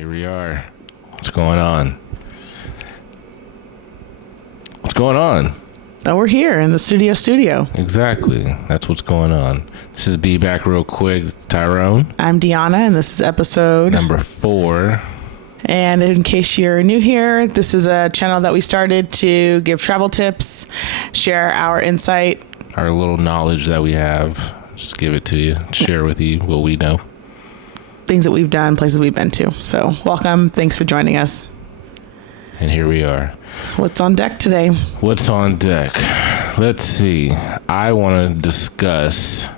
Here we are. What's going on? What's going on? Oh, we're here in the studio. Exactly. That's what's going on. This is Be Back Real Quick, Tyrone. I'm Dionna, and this is episode number 4. And in case you're new here, this is a channel that we started to give travel tips, share our insight, our little knowledge that we have. Just give it to you, share with you what we know. Things that we've done, places we've been to. So welcome. Thanks for joining us. And here we are. What's on deck today? What's on deck? Let's see. I want to discuss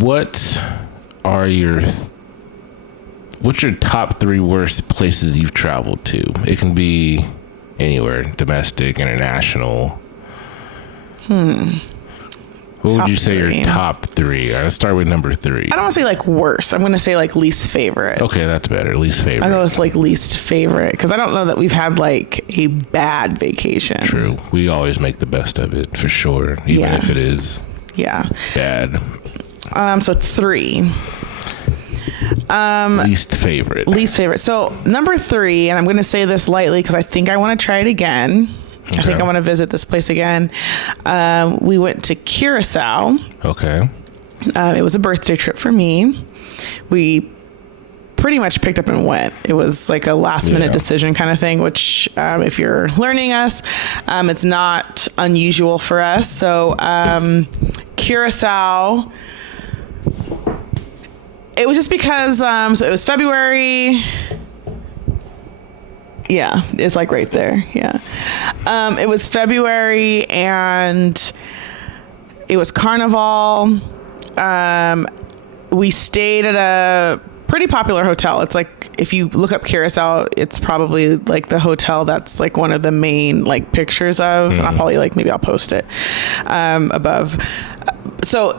what's your top 3 worst places you've traveled to? It can be anywhere, domestic, international. What would you say your top 3? Let's start with number 3. I don't want to say like worst. I'm going to say like least favorite. Okay, that's better. Least favorite. I go with like least favorite because I don't know that we've had like a bad vacation. True. We always make the best of it for sure, even if it is bad. So 3. Least favorite. Least favorite. So number 3, and I'm going to say this lightly because I think I want to try it again. Okay. I think I want to visit this place again. We went to Curacao. Okay. It was a birthday trip for me. We pretty much picked up and went. It was like a last minute decision kind of thing, which if you're learning us, it's not unusual for us. So Curacao, it was just because, so it was February. Yeah, it's like right there. Yeah. It was February and it was Carnival. We stayed at a pretty popular hotel. It's like, if you look up Curacao, it's probably like the hotel that's like one of the main like pictures of, and I'll probably like, maybe I'll post it above. So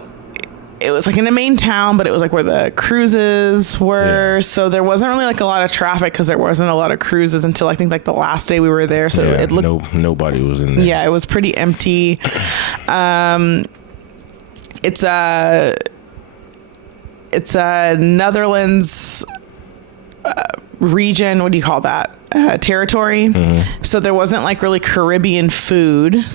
it was like in the main town, but it was like where the cruises were. Yeah. So there wasn't really like a lot of traffic because there wasn't a lot of cruises until I think like the last day we were there. So it looked nobody was in there. Yeah, it was pretty empty. It's a Netherlands region. What do you call that? Territory. Mm-hmm. So there wasn't like really Caribbean food.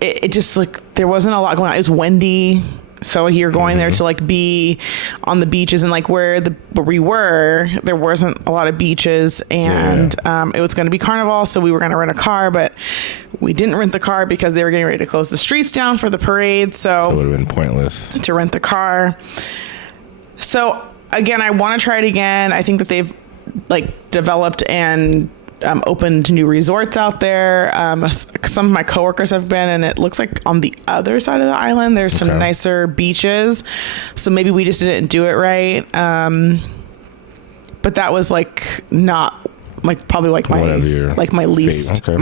It just like there wasn't a lot going on. It was windy, so you're going there to like be on the beaches, and like where we were, there wasn't a lot of beaches, and it was going to be Carnival, so we were going to rent a car, but we didn't rent the car because they were getting ready to close the streets down for the parade, so it would have been pointless to rent the car. So again, I want to try it again. I think that they've like developed and opened new resorts out there. Some of my coworkers have been, and it looks like on the other side of the island there's some nicer beaches, so maybe we just didn't do it right. But that was like not like probably like my my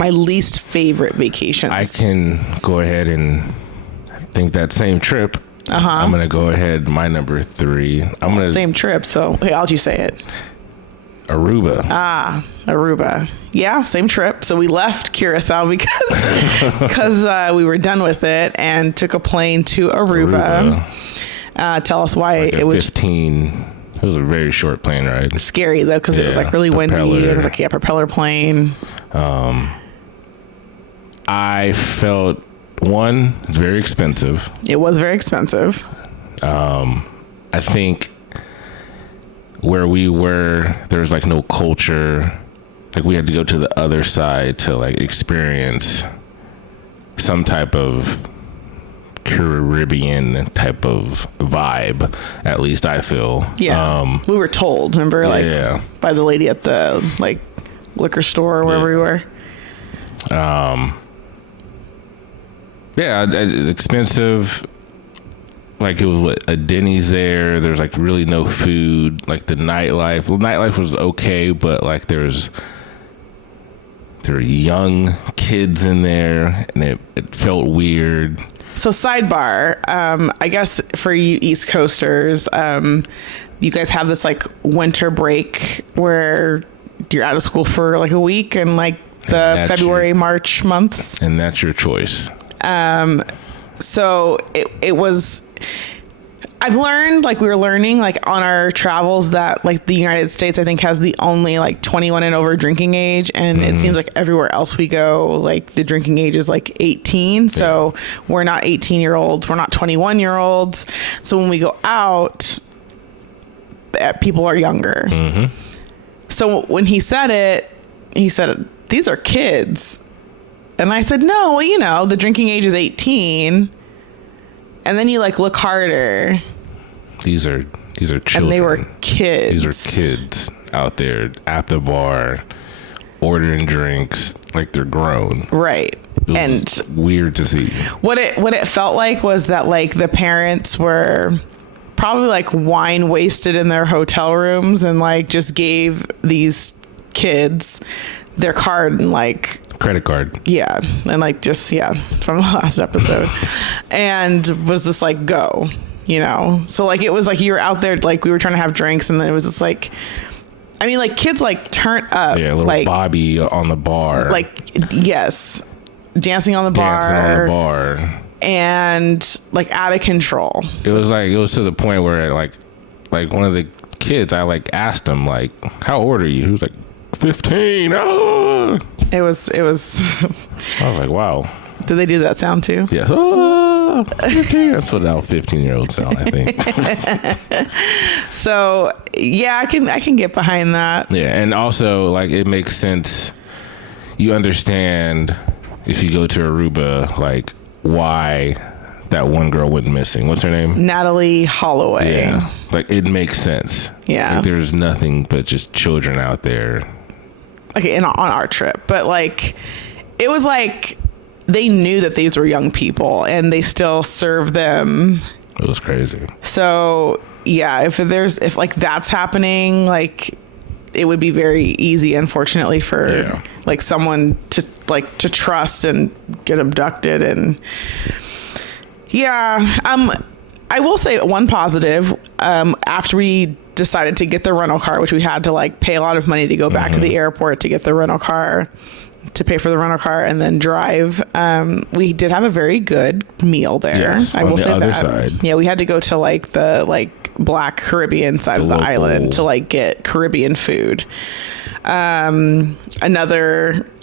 least favorite vacations. I can go ahead and think that same trip. I'm gonna go ahead, my number 3. Same trip, so hey, how'd you say it? Aruba. Aruba. Yeah, same trip. So we left Curacao because we were done with it and took a plane to Aruba. Tell us why like it was 15. It was a very short plane ride. Scary though, because it was like really windy. It was like propeller plane. I felt it's very expensive. It was very expensive. I think where we were, there was like no culture. Like we had to go to the other side to like experience some type of Caribbean type of vibe. At least I feel. Yeah. We were told, remember, by the lady at the like liquor store or wherever we were. Expensive. Like it was a Denny's there. There's like really no food. Like the nightlife was okay, but like there were young kids in there, and it felt weird. So sidebar, I guess for you East Coasters, you guys have this like winter break where you're out of school for like a week and like the February, March months. And that's your choice. So it was, I've learned, like we were learning, like on our travels that like the United States, I think has the only like 21 and over drinking age. And it seems like everywhere else we go, like the drinking age is like 18. So we're not 18-year-olds. We're not 21-year-olds. So when we go out, people are younger. So when he said it, he said, these are kids. And I said, no, well, you know, the drinking age is 18. And then you like look harder. These are children. And they were kids. These are kids out there at the bar ordering drinks like they're grown. Right. And weird to see. What it felt like was that like the parents were probably like wine wasted in their hotel rooms and like just gave these kids their card and like credit card. Yeah. And like just, from the last episode. And was just like, go, you know? So like, it was like you were out there, like we were trying to have drinks and then it was just like, I mean, like kids like turn up. Yeah, little like, Bobby on the bar. Like, yes. Dancing on the bar. And like out of control. It was to the point where like one of the kids, I like asked him like, how old are you? He was like, 15. Oh. It was I was like, wow. Did they do that sound too? Yes. Oh, 15. That's what our 15-year-old sound, I think. So yeah, I can get behind that. Yeah, and also like it makes sense. You understand if you go to Aruba, like why that one girl went missing. What's her name? Natalie Holloway. Yeah, like it makes sense. Yeah, like, there's nothing but just children out there. Okay, on our trip, but like it was like they knew that these were young people and they still served them. It was crazy. So yeah, if like that's happening, like it would be very easy, unfortunately, for like someone to trust and get abducted. And I will say one positive, after we decided to get the rental car, which we had to like pay a lot of money to go back to the airport to get the rental car, to pay for the rental car and then drive. We did have a very good meal there. Yes, I will say on the other that. side. Yeah, we had to go to like the Black Caribbean side of the island to like get Caribbean food. Another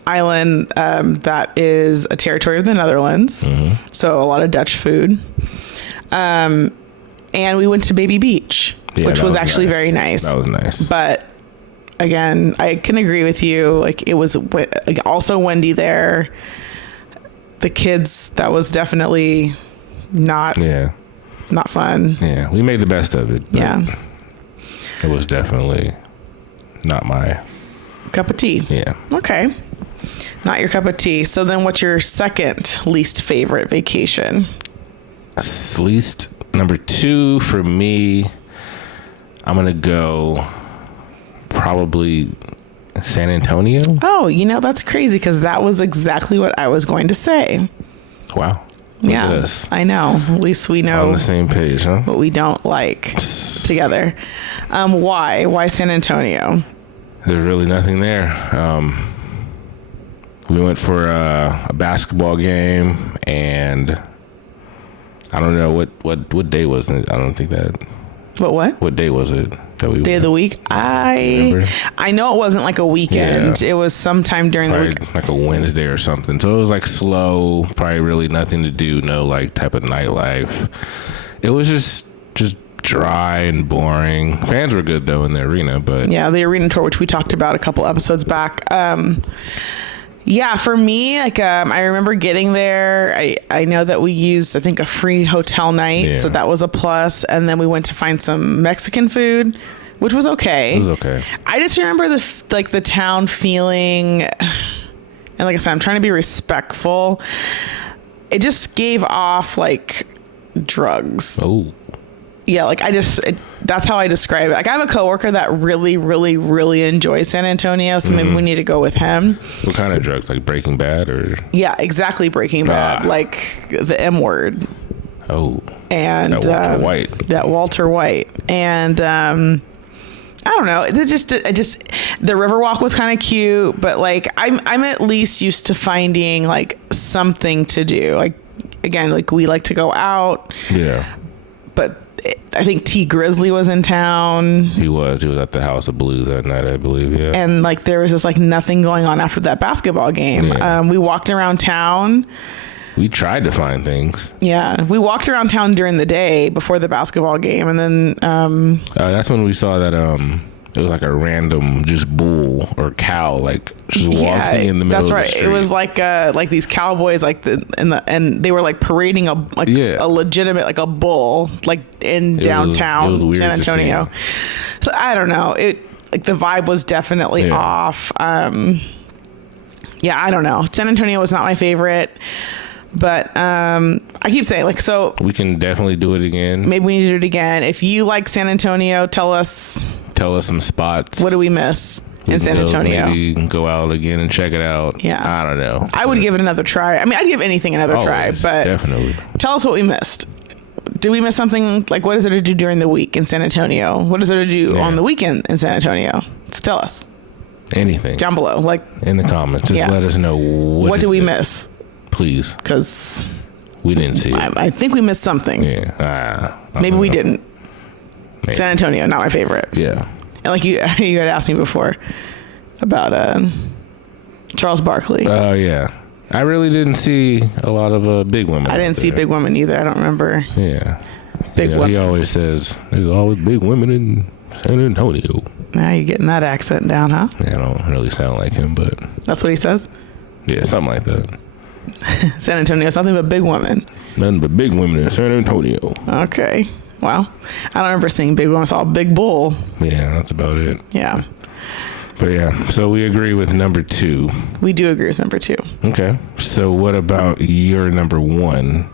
island that is a territory of the Netherlands, so a lot of Dutch food. And we went to Baby Beach, which was actually very nice. That was nice. But again, I can agree with you. Like it was also windy there. The kids, that was definitely not fun. Yeah, we made the best of it. Yeah. It was definitely not my cup of tea. Yeah. Okay. Not your cup of tea. So then what's your second least favorite vacation? Least number 2 for me, I'm going to go probably San Antonio. Oh, that's crazy because that was exactly what I was going to say. Wow. Look at us. I know. At least we know on the same page, huh? What we don't like together. Why San Antonio? There's really nothing there. We went for a basketball game, and I don't know what day was it. I don't think that. What day was it that we day went? Of the week? I know it wasn't like a weekend. Yeah. It was sometime during probably the week, like a Wednesday or something. So it was like slow. Probably really nothing to do. No like type of nightlife. It was just dry and boring. Fans were good though in the arena, but the arena tour, which we talked about a couple episodes back. For me, like I remember getting there. I know that we used, I think, a free hotel night, so that was a plus. And then we went to find some Mexican food, which was okay. It was okay. I just remember the town feeling, and like I said, I'm trying to be respectful. It just gave off like drugs. Oh. Yeah, like that's how I describe it. Like I have a coworker that really, really, really enjoys San Antonio, so maybe we need to go with him. What kind of drugs? Like Breaking Bad or? Yeah, exactly, Breaking Bad. Like the M word. Oh. And that Walter White. And I don't know. It just the Riverwalk was kind of cute, but like I'm at least used to finding like something to do. Like again, like we like to go out. Yeah. But I think T Grizzly was in town. He was at the House of Blues that night, I believe. Yeah. And like there was just like nothing going on after that basketball game. Yeah. We walked around town. We tried to find things. Yeah, we walked around town during the day before the basketball game, and then that's when we saw that it was like a random just bull or cow like just walking in the middle. That's right. Of the street. It was like these cowboys and they were like parading a legitimate like a bull like in downtown San Antonio. So I don't know. It like the vibe was definitely off. I don't know. San Antonio was not my favorite. But I keep saying, like, so... We can definitely do it again. Maybe we need to do it again. If you like San Antonio, tell us some spots. What do we miss in San Antonio? Maybe you can go out again and check it out. Yeah. I don't know. I would give it another try. I mean, I'd give anything another try. But definitely. Tell us what we missed. Did we miss something? Like, what is there to do during the week in San Antonio? What is there to do on the weekend in San Antonio? Just tell us. Anything. Down below. Like in the comments. Just let us know what do we miss. Please. Because we didn't see it. I think we missed something. Yeah. Maybe we didn't. Maybe. San Antonio, not my favorite. Yeah. And like you had asked me before about Charles Barkley. Oh, yeah. I really didn't see a lot of big women. I didn't see big women either. I don't remember. Yeah. Big women. He always says, there's always big women in San Antonio. Now you're getting that accent down, huh? Yeah, I don't really sound like him, but... That's what he says? Yeah, something like that. San Antonio, something but big women. Nothing but big women in San Antonio. Okay. Well, I don't remember seeing big women. I saw a big bull. Yeah, that's about it. Yeah. But yeah, so we agree with number 2. We do agree with number 2. Okay. So what about your number 1?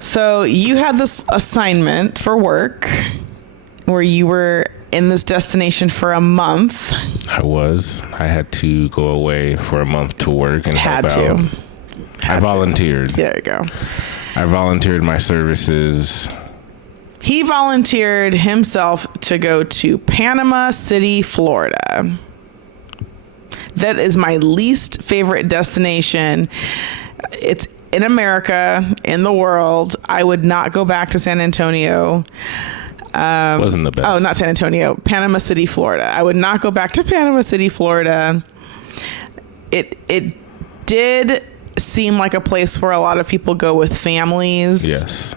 So you had this assignment for work where you were in this destination for a month. I had to go away for a month to work and help out. I volunteered. There you go. I volunteered my services. He volunteered himself to go to Panama City, Florida. That is my least favorite destination. It's in America, in the world. I would not go back to San Antonio. Wasn't the best. Oh, not San Antonio. Panama City, Florida. I would not go back to Panama City, Florida. It did seem like a place where a lot of people go with families. Yes.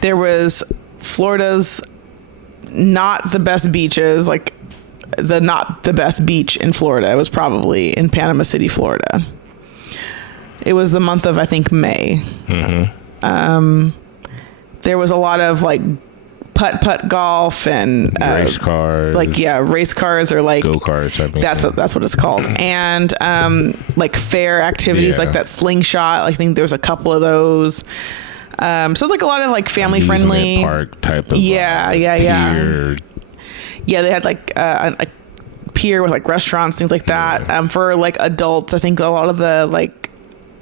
There was Florida's not the best beaches, like not the best beach in Florida. It was probably in Panama City, Florida. It was the month of, I think, May. Mm-hmm. There was a lot of like putt golf and race cars, race cars or like go-karts. I mean, that's what it's called. And like fair activities like that slingshot. I think there was a couple of those. So it's like a lot of like family friendly park type of pier. Yeah, they had like a pier with like restaurants, things like that. For like adults, I think a lot of the like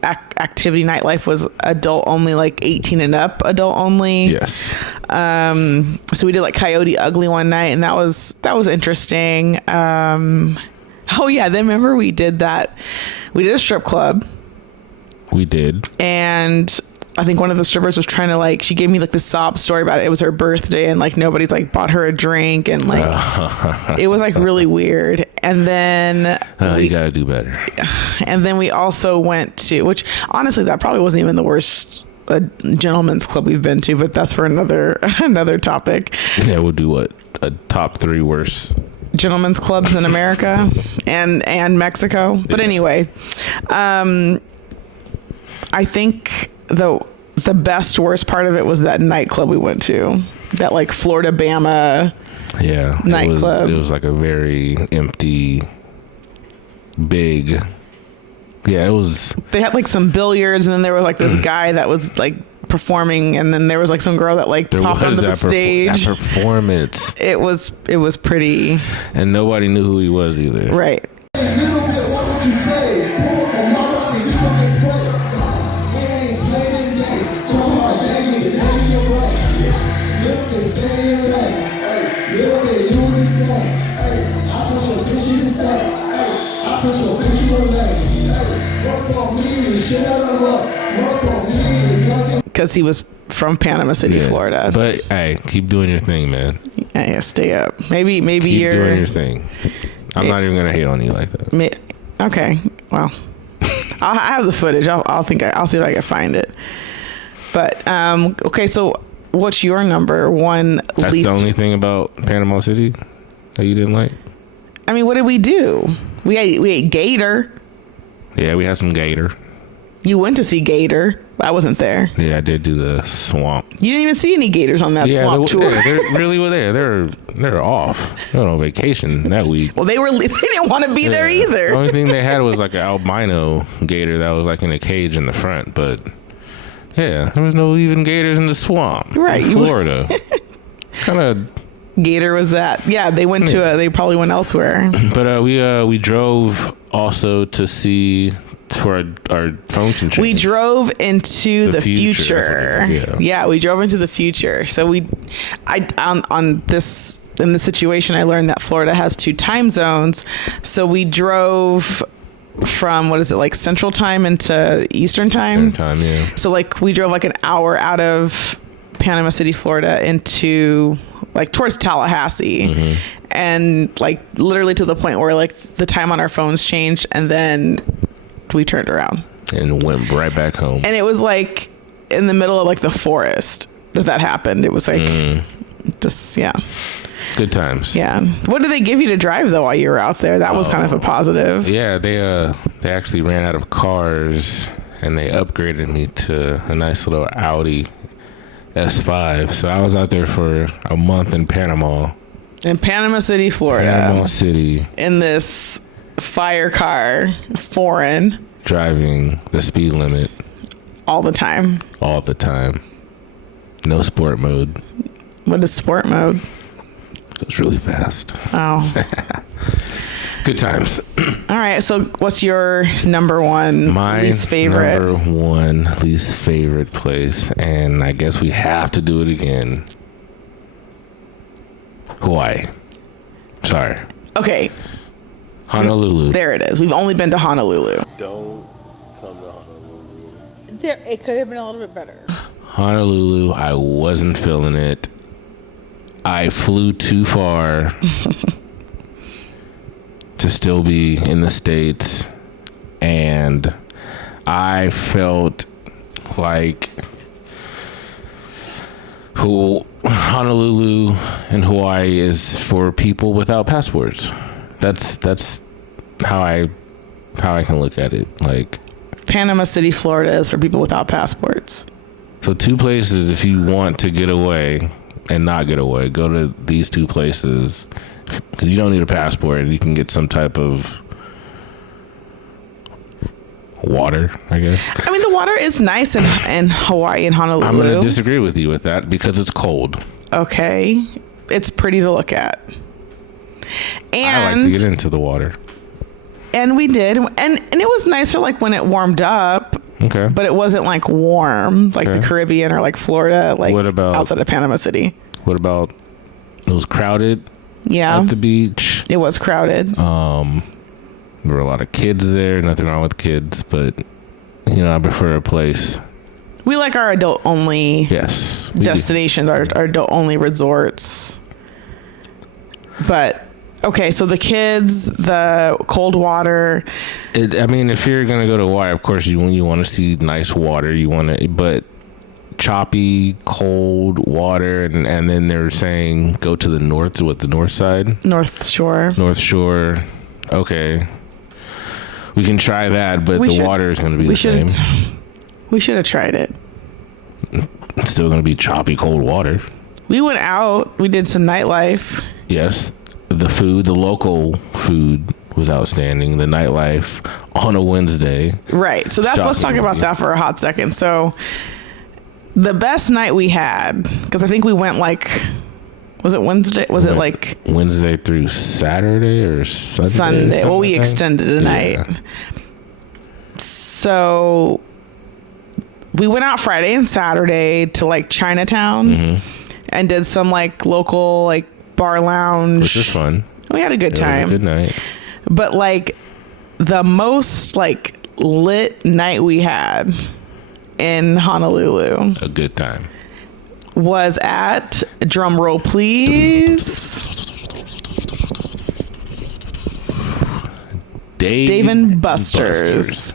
activity nightlife was adult only, like 18 and up, adult only. Yes. So we did like Coyote Ugly one night, and that was interesting. Oh yeah, then remember we did a strip club. We did. And I think one of the strippers was trying to like, she gave me like this sob story about it. It was her birthday and like nobody's like bought her a drink and like it was like really weird. And then you gotta do better. And then we also went to, which honestly that probably wasn't even the worst gentleman's club we've been to, but that's for another topic. Yeah, we'll do what, a top 3 worst gentlemen's clubs in America and Mexico. But anyway, I think the worst part of it was that nightclub we went to, that like Florida Bama nightclub. It was like a very empty, big. Yeah, it was. They had like some billiards, and then there was like this guy that was like performing, and then there was like some girl that like popped onto the stage. That performance. It was pretty. And nobody knew who he was either. Right. Because he was from Panama City, Florida. But hey, keep doing your thing, man. Yeah, stay up. Maybe Keep you're doing your thing. I'm not even gonna hate on you like that. Okay, well, I have the footage. I'll see if I can find it. But okay, so what's your number one That's least? the only thing about Panama City that you didn't like? I mean, what did we do? We ate gator. Yeah, we had some gator. You went to see gator. I wasn't there. Yeah, I did do the swamp. You didn't even see any gators on that swamp tour. Yeah, they really were there. They're off. They're on vacation that week. Well, they didn't want to be there either. The only thing they had was like an albino gator that was like in a cage in the front, but yeah, there was no even gators in the swamp. Right, in Florida. Kind of gator was that? Yeah, they went to they probably went elsewhere. But we drove also to see for our function change. We drove into the future. Yeah, we drove into the future. So in this situation, I learned that Florida has 2 time zones. So we drove from, what is it, like Central Time into Eastern Time? Eastern Time, yeah. So like we drove like an hour out of Panama City, Florida into like towards Tallahassee. And like literally to the point where like the time on our phones changed, and then we turned around and went right back home. And it was like in the middle of like the forest that happened. It was like just good times. Yeah. What did they give you to drive though while you were out there? That was kind of a positive. Yeah, they actually ran out of cars and they upgraded me to a nice little Audi S5. So I was out there for a month in Panama. In Panama City, Florida. Panama City. In this fire car, foreign. Driving the speed limit. All the time. All the time. No sport mode. What is sport mode? Goes really fast. Oh. Good times. All right. So what's your number one least favorite? Number one least favorite place. And I guess we have to do it again. Hawaii. Sorry. Okay. Honolulu. There it is. We've only been to Honolulu. Don't come to Honolulu. It could have been a little bit better. Honolulu, I wasn't feeling it. I flew too far to still be in the States. And I felt like Honolulu and Hawaii is for people without passports. That's how I can look at it. Like Panama City, Florida is for people without passports. So 2 places, if you want to get away and not get away, go to these 2 places. Because you don't need a passport. You can get some type of water, I guess. I mean, the water is nice in Hawaii and Honolulu. I'm going to disagree with you with that because it's cold. Okay. It's pretty to look at. And I like to get into the water. And we did. And it was nicer like when it warmed up. Okay. But it wasn't like warm like the Caribbean or like Florida, like what about outside of Panama City. What about it was crowded? Yeah. At the beach. It was crowded. There were a lot of kids there. Nothing wrong with kids, but I prefer a place. We like our adult only destinations, our adult only resorts. But okay, so the kids, the cold water. If you're gonna go to Hawaii, of course you want to see nice water. But choppy, cold water, and then they're saying go to the north side, North Shore. Okay, we can try that, but the water is going to be the same. We should have tried it. It's still going to be choppy, cold water. We went out. We did some nightlife. Yes, the local food was outstanding. The nightlife on a Wednesday. Right. So let's talk about that for a hot second. So the best night we had, because I think we went was it Wednesday? Was it like Wednesday through Saturday or Sunday? Well, we extended a night. So we went out Friday and Saturday to like Chinatown and did some like local like bar lounge. Which was fun. We had a good time. It was a good night. But like the most like lit night we had in Honolulu. A good time. was at, drum roll please, Dave and Buster's.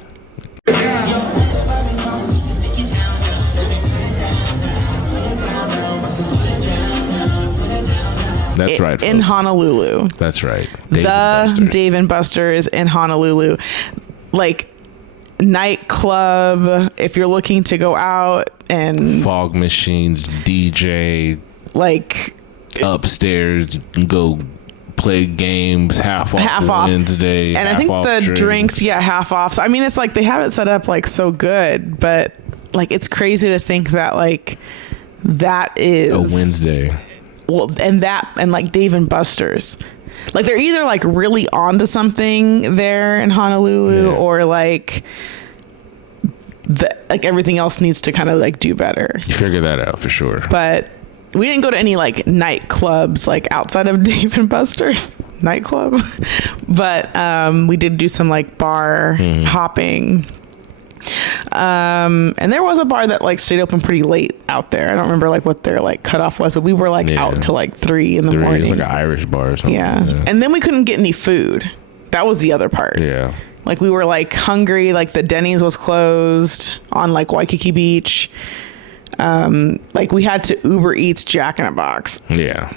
That's right, in folks. Honolulu. That's right. Dave and Buster's in Honolulu. Like, nightclub, if you're looking to go out and fog machines, DJ, like upstairs, go play games, half off Wednesday, and I think the drinks, half off. So I mean, it's like they have it set up like so good, but like it's crazy to think that like that is a Wednesday. Well, and like Dave and Buster's, like they're either like really onto something there in Honolulu, or like like everything else needs to kind of like do better. You figure that out for sure. But we didn't go to any like nightclubs like outside of Dave and Buster's nightclub, but we did do some like bar hopping. And there was a bar that like stayed open pretty late out there. I don't remember like what their like cutoff was, but we were like out till like 3 in the morning. It was like an Irish bar or something. Yeah. And then we couldn't get any food. That was the other part. Yeah. Like we were like hungry, like the Denny's was closed on like Waikiki Beach. Like we had to Uber Eats Jack in a Box. Yeah.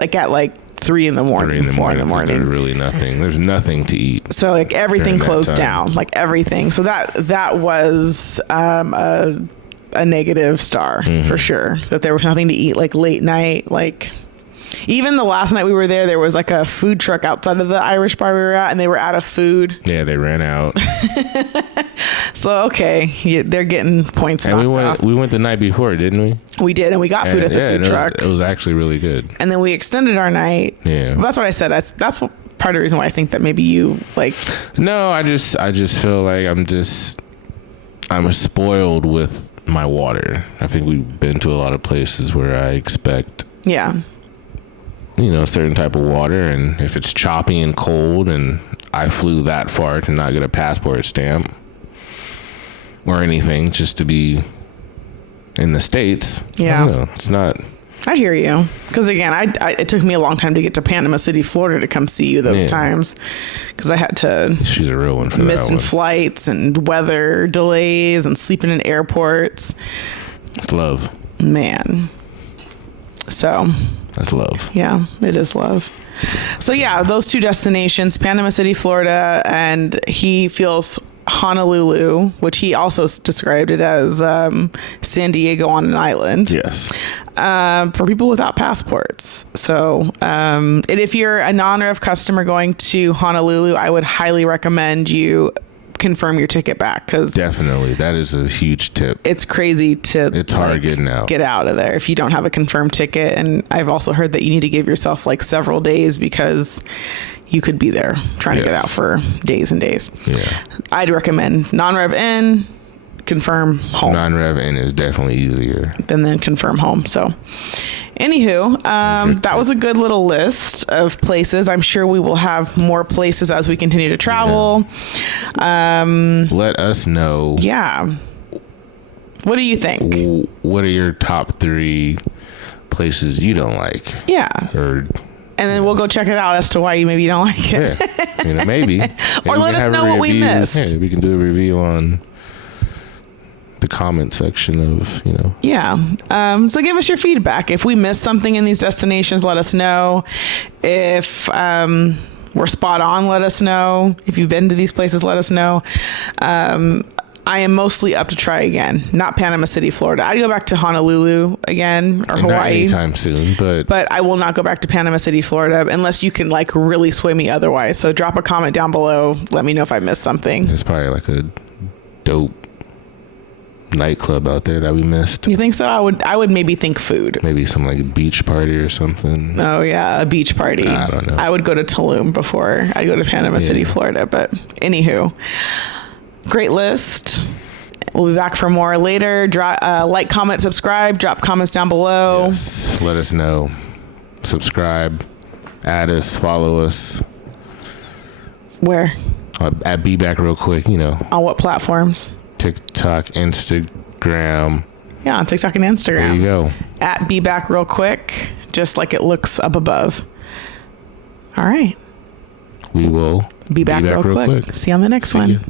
Like at like 3 in the morning, 4 in the morning. There's really nothing. There's nothing to eat. So like everything closed down, like everything. So that was a negative star for sure. That there was nothing to eat like late night. Like even the last night we were there was like a food truck outside of the Irish bar we were at, and they were out of food. Yeah, they ran out. So okay, they're getting points. And we went the night before, didn't we? We did, and we got food at the food truck. It was actually really good. And then we extended our night. Yeah, well, that's what I said. That's what, part of the reason why I think that maybe you like. No, I just feel like I'm spoiled with my water. I think we've been to a lot of places where I expect. Yeah. A certain type of water, and if it's choppy and cold, and I flew that far to not get a passport stamp or anything just to be in the States. Yeah. I don't know. It's not. I hear you. Because again, it took me a long time to get to Panama City, Florida to come see you those times. Because I had to. She's a real one for missing that one. flights and weather delays and sleeping in airports. It's love. Man. So. That's love. Yeah, it is love. So yeah, those two destinations, Panama City, Florida, and he feels Honolulu, which he also described it as San Diego on an island. Yes. For people without passports. So and if you're a non-rev customer going to Honolulu, I would highly recommend you confirm your ticket back, because definitely that is a huge tip. It's crazy to it's hard getting out. Get out of there if you don't have a confirmed ticket. And I've also heard that you need to give yourself like several days, because you could be there trying to get out for days and days. Yeah, I'd recommend non-rev in, confirm home. Non-rev in is definitely easier than then confirm home. So anywho, that was a good little list of places. I'm sure we will have more places as we continue to travel. Let us know. Yeah. What do you think? What are your top 3 places you don't like? Yeah. And then we'll go check it out as to why maybe you don't like it. Yeah. Maybe. Or let us know what we missed. Yeah, we can do a review on the comment section of, Yeah. So give us your feedback. If we missed something in these destinations, let us know. If we're spot on, let us know. If you've been to these places, let us know. I am mostly up to try again. Not Panama City, Florida. I'd go back to Honolulu again, or Hawaii. Not anytime soon, but I will not go back to Panama City, Florida, unless you can like really sway me otherwise. So drop a comment down below. Let me know if I missed something. It's probably like a dope nightclub out there that we missed. You think so? I would maybe think food. Maybe some like beach party or something. Oh yeah, a beach party. I don't know. I would go to Tulum before I go to Panama City, Florida. But anywho, great list. We'll be back for more later. Like, comment, subscribe. Drop comments down below. Yes. Let us know. Subscribe. Add us. Follow us. Where? Be back real quick. On what platforms? TikTok, Instagram, Yeah, on TikTok and Instagram. There you go. At Be Back Real Quick, just like it looks up above. All right. We will be back real quick. See you on the next one.